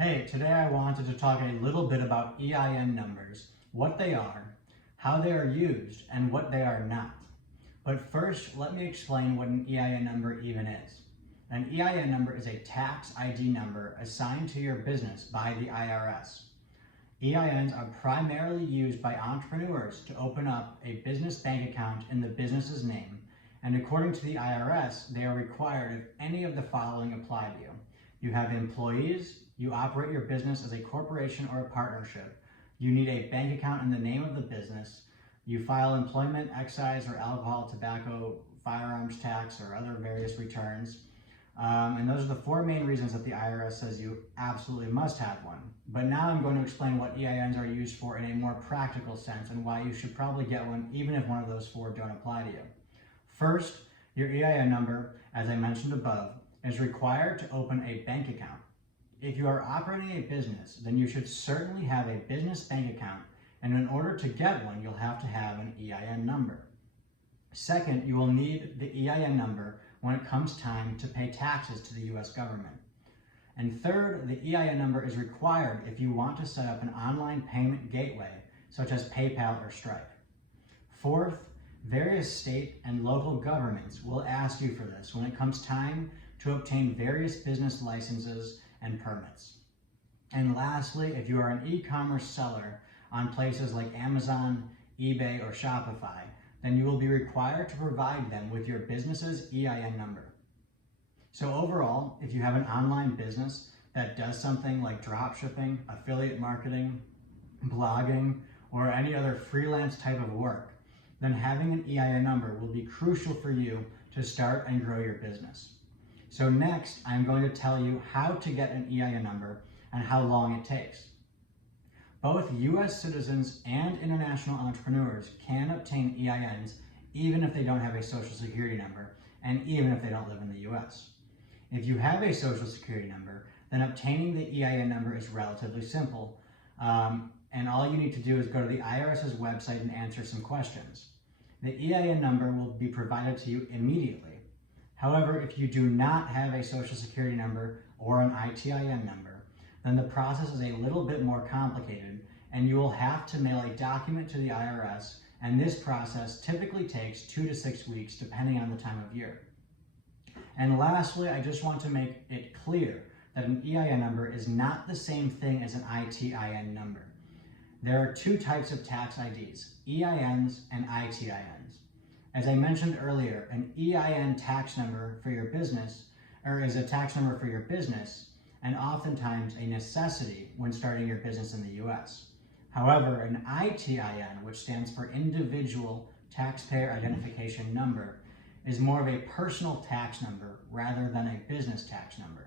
Hey, today I wanted to talk a little bit about EIN numbers, what they are, how they are used, and what they are not. But first, let me explain what an EIN number even is. An EIN number is a tax ID number assigned to your business by the IRS. EINs are primarily used by entrepreneurs to open up a business bank account in the business's name, and according to the IRS, they are required if any of the following apply to you. You have employees, you operate your business as a corporation or a partnership, you need a bank account in the name of the business, you file employment, excise, or alcohol, tobacco, firearms tax, or other various returns. And those are the four main reasons that the IRS says you absolutely must have one. But now I'm going to explain what EINs are used for in a more practical sense and why you should probably get one even if one of those four don't apply to you. First, your EIN number, as I mentioned above, is required to open a bank account. If you are operating a business, then you should certainly have a business bank account, and in order to get one, you'll have to have an EIN number. Second, you will need the EIN number when it comes time to pay taxes to the US government. And third, the EIN number is required if you want to set up an online payment gateway, such as PayPal or Stripe. Fourth, various state and local governments will ask you for this when it comes time to obtain various business licenses and permits. And lastly, if you are an e-commerce seller on places like Amazon, eBay, or Shopify, then you will be required to provide them with your business's EIN number. So overall, if you have an online business that does something like drop shipping, affiliate marketing, blogging, or any other freelance type of work, then having an EIN number will be crucial for you to start and grow your business. So next, I'm going to tell you how to get an EIN number and how long it takes. Both US citizens and international entrepreneurs can obtain EINs even if they don't have a social security number and even if they don't live in the US. If you have a social security number, then obtaining the EIN number is relatively simple, and all you need to do is go to the IRS's website and answer some questions. The EIN number will be provided to you immediately. However, if you do not have a social security number or an ITIN number, then the process is a little bit more complicated, and you will have to mail a document to the IRS, and this process typically takes 2 to 6 weeks depending on the time of year. And lastly, I just want to make it clear that an EIN number is not the same thing as an ITIN number. There are two types of tax IDs, EINs and ITINs. As I mentioned earlier, an EIN tax number for your business, or is a tax number for your business, and oftentimes a necessity when starting your business in the US. However, an ITIN, which stands for Individual Taxpayer Identification Number, is more of a personal tax number rather than a business tax number.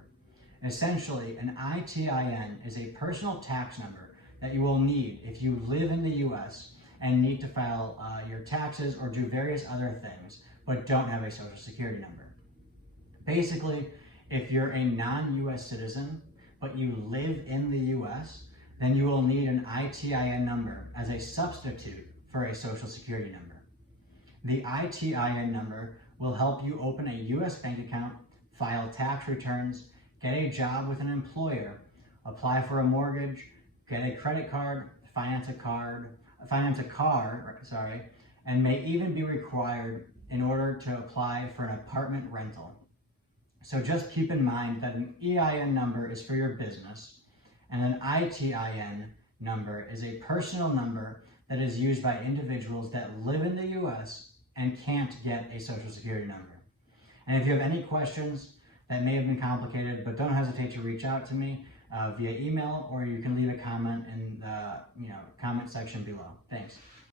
Essentially, an ITIN is a personal tax number that you will need if you live in the US and need to file your taxes or do various other things, but don't have a social security number. Basically, if you're a non-US citizen, but you live in the US, then you will need an ITIN number as a substitute for a social security number. The ITIN number will help you open a US bank account, file tax returns, get a job with an employer, apply for a mortgage, get a credit card, finance a car, and may even be required in order to apply for an apartment rental. So just keep in mind that an EIN number is for your business, and an ITIN number is a personal number that is used by individuals that live in the US and can't get a social security number. And if you have any questions that may have been complicated, but don't hesitate to reach out to me via email, or you can leave a comment in the comment section below. Thanks.